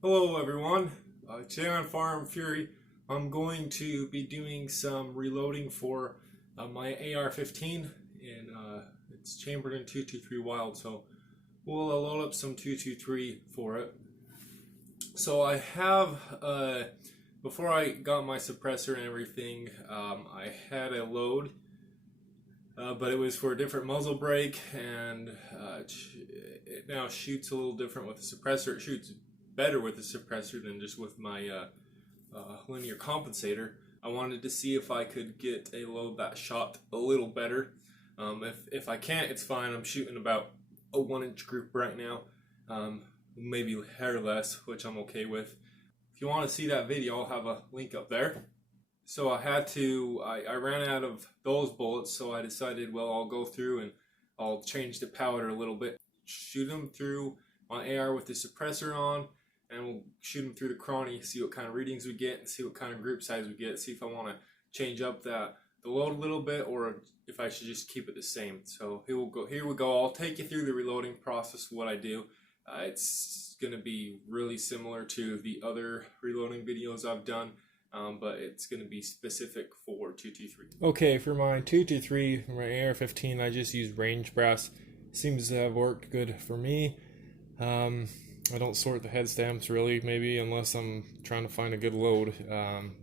Hello everyone, today on Farm Fury I'm going to be doing some reloading for my AR-15 and it's chambered in 223 Wild, so we'll load up some 223 for it. So I have, before I got my suppressor and everything, I had a load, but it was for a different muzzle brake, and it now shoots a little different with the suppressor. It shoots better with the suppressor than just with my linear compensator. I wanted to see if I could get a load that shot a little better. If I can't, it's fine. I'm shooting about a 1-inch group right now, maybe hair less, which I'm okay with. If you want to see that video, I'll have a link up there. So I ran out of those bullets, so I decided, well, I'll go through and I'll change the powder a little bit, shoot them through my AR with the suppressor on, and we'll shoot them through the chrony, see what kind of readings we get, and see what kind of group size we get, see if I want to change up the load a little bit, or if I should just keep it the same. So here we go. I'll take you through the reloading process, what I do. It's going to be really similar to the other reloading videos I've done, but it's going to be specific for 223. Okay, for my 223, my AR-15, I just use range brass. Seems to have worked good for me. I don't sort the head stamps really, maybe, unless I'm trying to find a good load.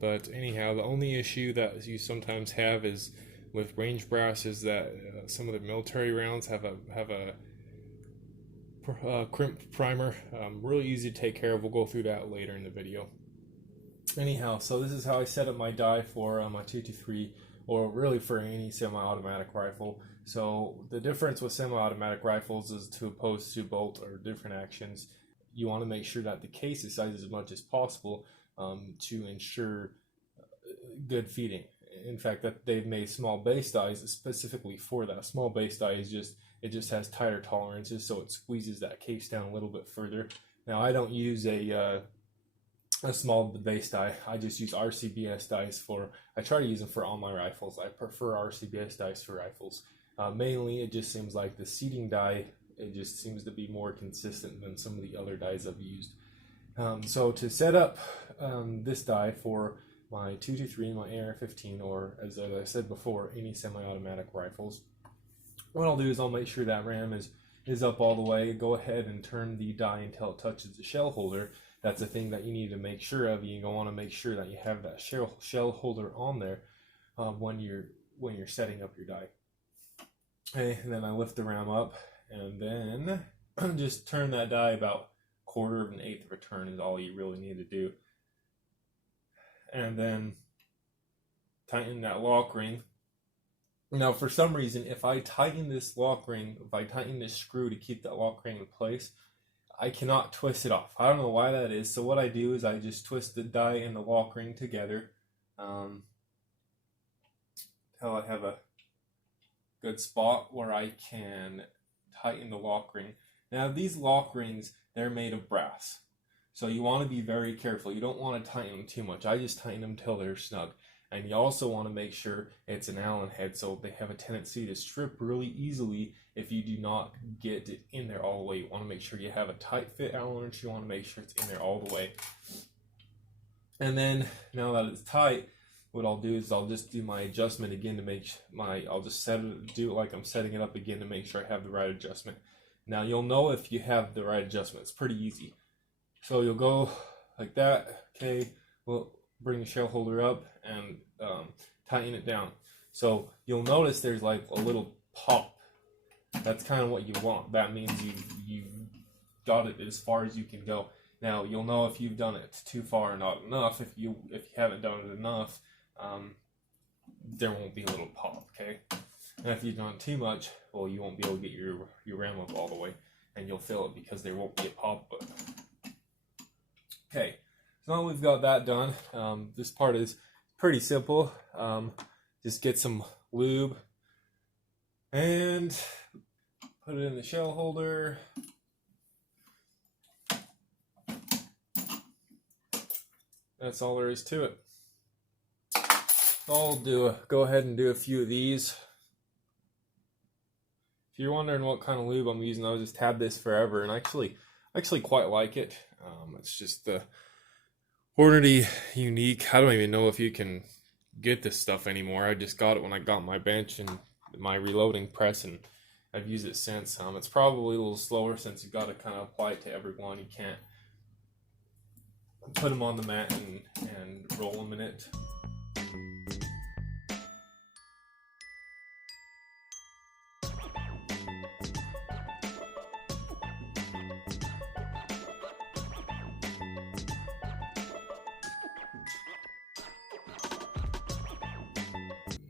But anyhow, the only issue that you sometimes have is with range brass is that some of the military rounds have a crimp primer. Really easy to take care of. We'll go through that later in the video. Anyhow, so this is how I set up my die for my 223, or really for any semi-automatic rifle. So the difference with semi-automatic rifles is, to opposed to bolt or different actions, you want to make sure that the case is sized as much as possible to ensure good feeding. In fact, that they've made small base dies specifically for that. Small base die is just has tighter tolerances, so it squeezes that case down a little bit further. Now, I don't use a small base die. I just use RCBS dice I try to use them for all my rifles. I prefer RCBS dice for rifles. Mainly, it just seems like the seating die, it just seems to be more consistent than some of the other dies I've used. So to set up this die for my 223, my AR-15, or as I said before, any semi-automatic rifles, what I'll do is I'll make sure that RAM is up all the way. Go ahead and turn the die until it touches the shell holder. That's a thing that you need to make sure of. You want to make sure that you have that shell holder on there when you're setting up your die. Okay, and then I lift the RAM up, and then just turn that die about 1/4 of an eighth of a turn is all you really need to do. And then tighten that lock ring. Now, for some reason, if I tighten this lock ring, if I tighten this screw to keep that lock ring in place, I cannot twist it off. I don't know why that is. So what I do is I just twist the die and the lock ring together until I have a good spot where I can tighten the lock ring. Now, these lock rings, they're made of brass, so you want to be very careful. You don't want to tighten them too much. I just tighten them until they're snug. And you also want to make sure it's an Allen head, so they have a tendency to strip really easily if you do not get it in there all the way. You want to make sure you have a tight fit Allen wrench. You want to make sure it's in there all the way. And then, now that it's tight, what I'll do is I'll just do my adjustment again to make I'll just do it like I'm setting it up again to make sure I have the right adjustment. Now, you'll know if you have the right adjustment. It's pretty easy. So you'll go like that. Okay, we'll bring the shell holder up and tighten it down. So you'll notice there's like a little pop. That's kind of what you want. That means you've got it as far as you can go. Now, you'll know if you've done it too far or not enough. If you haven't done it enough, there won't be a little pop, okay? And if you've done too much, well, you won't be able to get your RAM up all the way, and you'll feel it because there won't be a pop. But okay, so now we've got that done. This part is pretty simple. Just get some lube and put it in the shell holder. That's all there is to it. I'll go ahead and do a few of these. If you're wondering what kind of lube I'm using, I'll just had this forever, and actually actually quite like it. It's just the Hornady Unique. I don't even know if you can get this stuff anymore. I just got it when I got my bench and my reloading press, and I've used it since. It's probably a little slower since you've got to kind of apply it to everyone. You can't put them on the mat and roll them in it.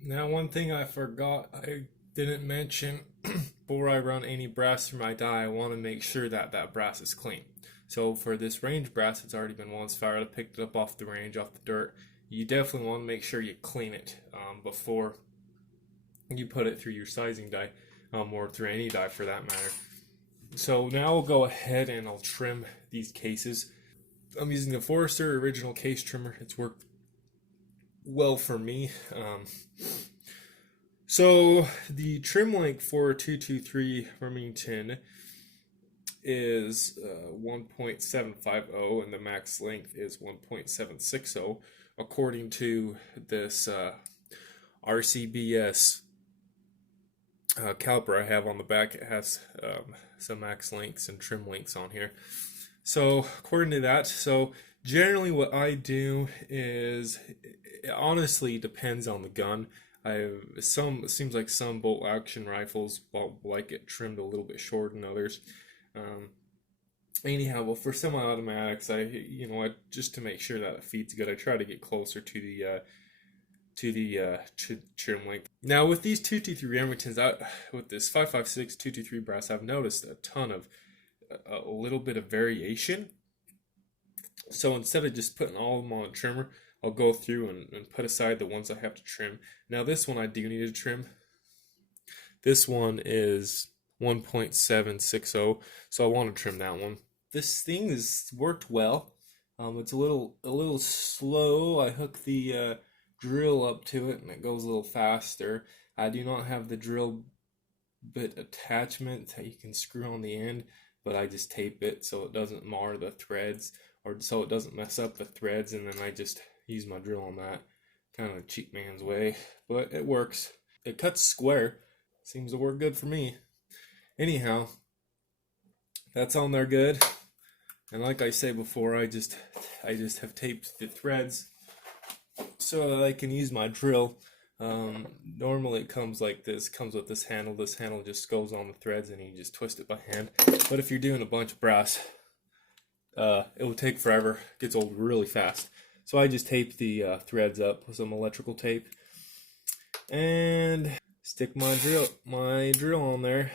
Now, one thing I forgot, I didn't mention before I run any brass through my die, I want to make sure that that brass is clean. So for this range brass, it's already been once fired. I picked it up off the range, off the dirt. You definitely want to make sure you clean it before you put it through your sizing die, or through any die for that matter. So now we'll go ahead and I'll trim these cases. I'm using the Forester original case trimmer. It's worked well for me. So the trim length for a 223 Remington is 1.750 and the max length is 1.760 according to this RCBS caliper I have on the back. It has some max lengths and trim lengths on here. So according to that, so generally what I do is, it honestly depends on the gun. It seems like some bolt action rifles like it trimmed a little bit shorter than others. Anyhow, well, for semi-automatics, I just to make sure that it feeds good, I try to get closer to the trim length. Now with these 223 Remingtons, with this 5.56 223 brass, I've noticed a ton of a little bit of variation. So instead of just putting all of them on a trimmer, I'll go through and put aside the ones I have to trim. Now this one I do need to trim. This one is 1.760, so I want to trim that one. This thing has worked well. It's a little slow. I hook the drill up to it and it goes a little faster. I do not have the drill bit attachment that you can screw on the end, but I just tape it so it doesn't mar the threads, or so it doesn't mess up the threads, and then I just use my drill on that, kind of a cheap man's way, but it works. It cuts square. Seems to work good for me. Anyhow, that's on there good. And like I said before, I just have taped the threads so that I can use my drill. Normally it comes like this, comes with this handle. This handle just goes on the threads and you just twist it by hand. But if you're doing a bunch of brass, it will take forever. It gets old really fast. So I just tape the threads up with some electrical tape and stick my drill on there.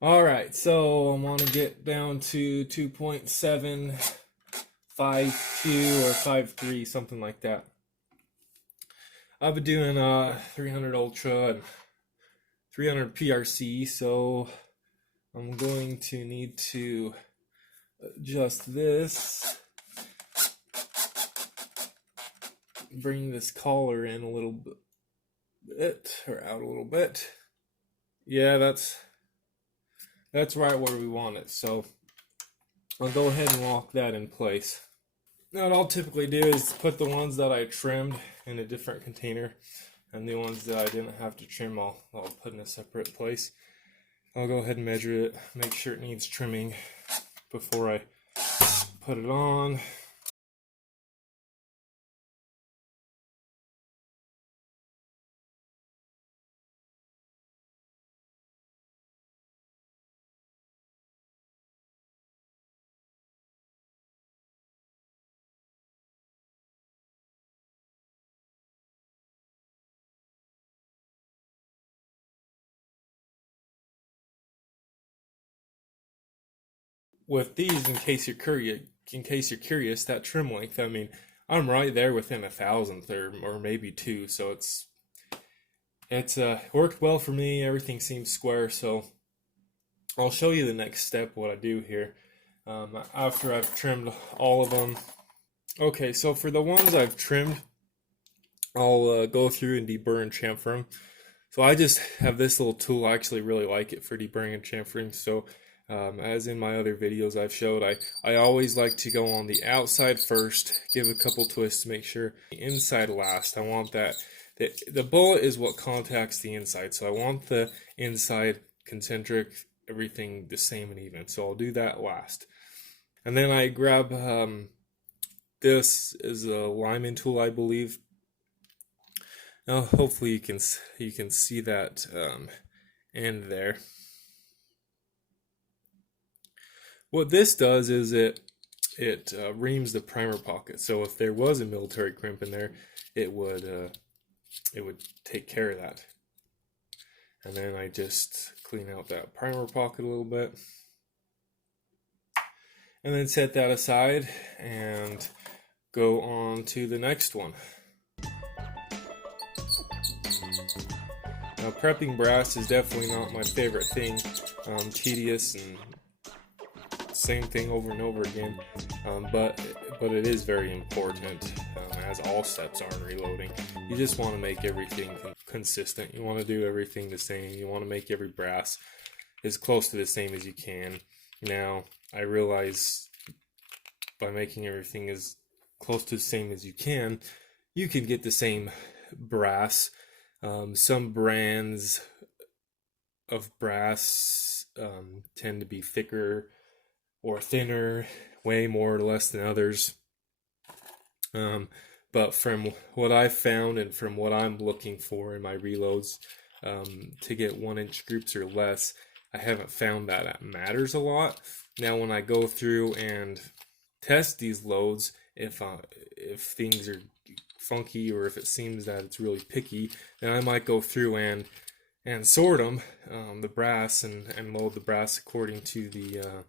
Alright, so I want to get down to 2.752 or 53, something like that. I've been doing 300 Ultra and 300 PRC, so I'm going to need to adjust this, bring this collar in a little bit, or out a little bit. Yeah, that's right where we want it, so I'll go ahead and lock that in place. Now what I'll typically do is put the ones that I trimmed in a different container, and the ones that I didn't have to trim I'll put in a separate place. I'll go ahead and measure it, make sure it needs trimming before I put it on. With these, in case you're curious, that trim length, I mean, I'm right there within 1,000th or maybe 2, so it's worked well for me. Everything seems square, so I'll show you the next step, what I do here after I've trimmed all of them. Okay, so for the ones I've trimmed, I'll go through and deburr and chamfer them. So I just have this little tool. I actually really like it for deburring and chamfering. So as in my other videos I've showed, I always like to go on the outside first, give a couple twists to make sure the inside last. I want that the bullet is what contacts the inside, so I want the inside concentric, everything the same and even. So I'll do that last. And then I grab this is a lineman tool, I believe. Now, hopefully you can see that end there. What this does is it reams the primer pocket. So if there was a military crimp in there, it would take care of that. And then I just clean out that primer pocket a little bit, and then set that aside and go on to the next one. Now, prepping brass is definitely not my favorite thing. Tedious and same thing over and over again, but it is very important, as all steps are in reloading. You just want to make everything consistent. You want to do everything the same. You want to make every brass as close to the same as you can. Now, I realize by making everything as close to the same as you can get the same brass. Some brands of brass tend to be thicker or thinner, way more or less than others. But from what I've found and from what I'm looking for in my reloads, to get 1-inch groups or less, I haven't found that it matters a lot. Now, when I go through and test these loads, if things are funky or if it seems that it's really picky, then I might go through and sort them, the brass, and load the brass according to the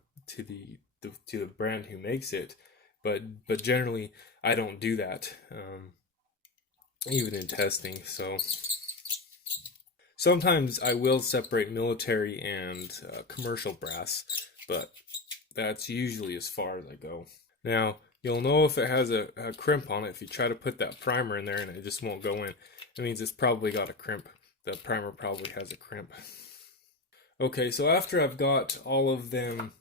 brand who makes it. But generally I don't do that, even in testing. So sometimes I will separate military and commercial brass, but that's usually as far as I go. Now, you'll know if it has a crimp on it if you try to put that primer in there and it just won't go in. It means it's probably got a crimp. The primer probably has a crimp. Okay, so after I've got all of them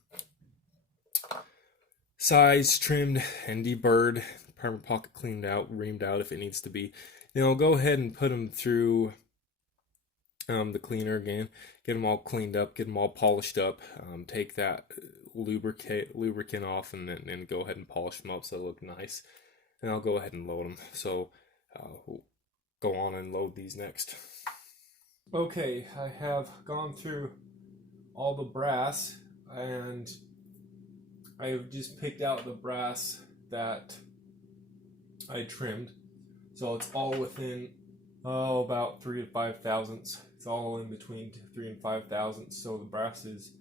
sized, trimmed, and deburred, primer pocket cleaned out, reamed out if it needs to be, then I'll go ahead and put them through the cleaner again, get them all cleaned up, get them all polished up, take that lubricant off, and then go ahead and polish them up so they look nice. And I'll go ahead and load them. So we'll go on and load these next. Okay, I have gone through all the brass, and I've just picked out the brass that I trimmed. So it's all within about 3 to 5 thousandths. It's all in between 3 and 5 thousandths. So the brass is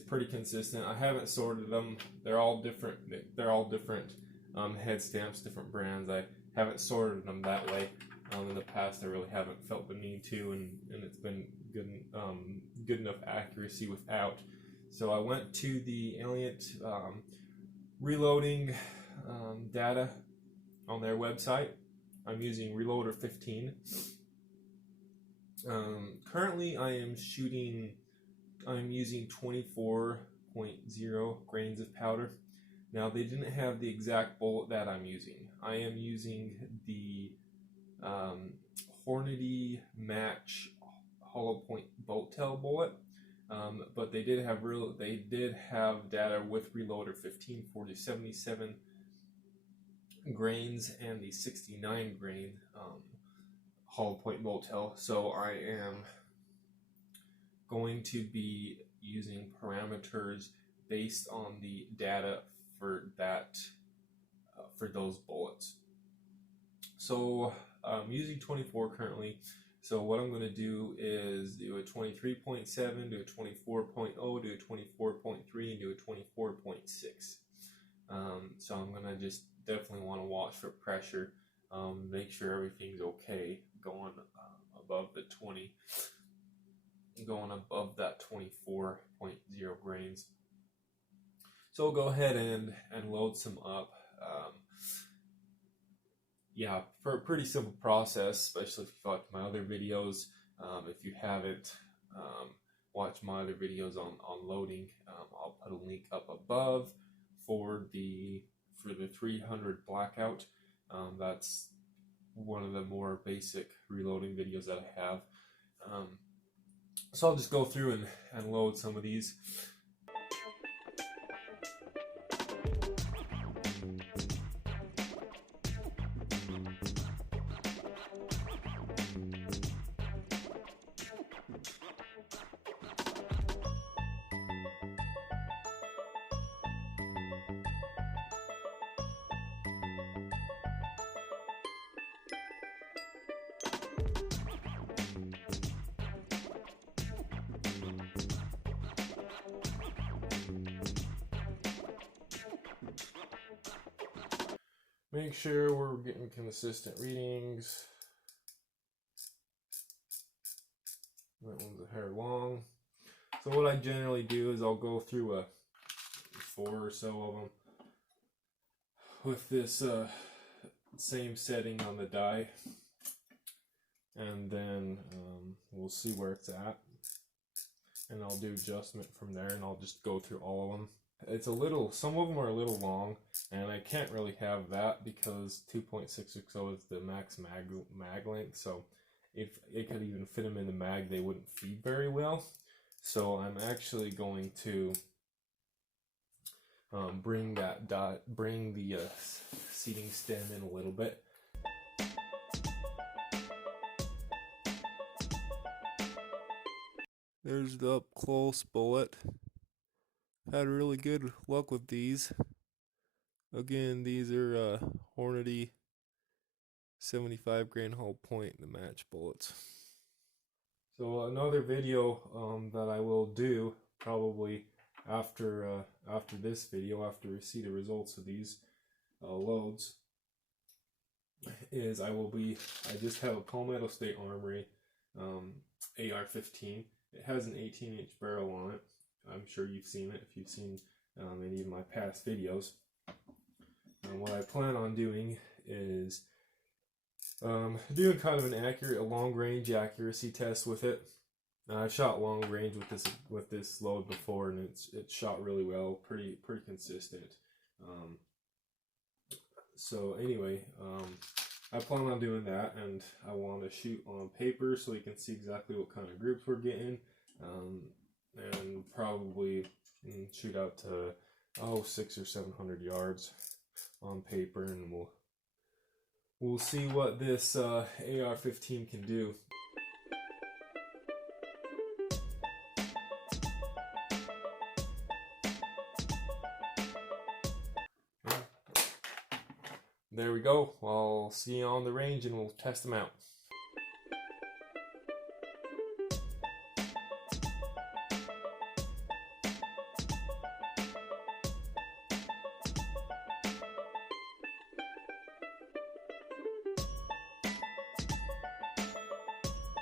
pretty consistent. I haven't sorted them. They're all different. They're all different head stamps, different brands. I haven't sorted them that way. In the past, I really haven't felt the need to, and it's been good enough accuracy without. So I went to the Alient reloading data on their website. I'm using Reloader 15. Currently, I'm using 24.0 grains of powder. Now, they didn't have the exact bullet that I'm using. I am using the Hornady Match hollow point bolt tail bullet, but they did have data with Reloader 15 for the 77 grains and the 69 grain hollow point bolt tail. So I am going to be using parameters based on the data for that for those bullets. So I'm using 24 currently. So what I'm going to do is do a 23.7, do a 24.0, do a 24.3, and do a 24.6. So I'm going to just definitely want to watch for pressure, make sure everything's okay going above the 20, going above that 24.0 grains. So I'll go ahead and load some up. Yeah, for a pretty simple process, especially if you've watched my other videos. If you haven't watched my other videos on loading, I'll put a link up above for the 300 blackout. That's one of the more basic reloading videos that I have. So I'll just go through and load some of these. Make sure we're getting consistent readings. That one's a hair long. So what I generally do is I'll go through 4 or so of them with this same setting on the die, and then we'll see where it's at, and I'll do adjustment from there, and I'll just go through all of them. It's a little, some of them are a little long, and I can't really have that because 2.660 is the max mag length, so if it could even fit them in the mag, they wouldn't feed very well. So I'm actually going to bring the seating stem in a little bit. There's the up close bullet. Had really good luck with these. Again, these are Hornady 75 grain hollow point, the match bullets. So another video that I will do probably after this video, after we see the results of these loads, is I just have a Palmetto State Armory AR-15. It has an 18-inch barrel on it. I'm sure you've seen it if you've seen any of my past videos. What I plan on doing is doing kind of a long-range accuracy test with it. I've shot long range with this load before, and it's shot really well, pretty consistent. So anyway, I plan on doing that, and I want to shoot on paper so you can see exactly what kind of groups we're getting. And probably shoot out to 600 or 700 yards on paper, and we'll see what this AR-15 can do. There we go. I'll see you on the range and we'll test them out.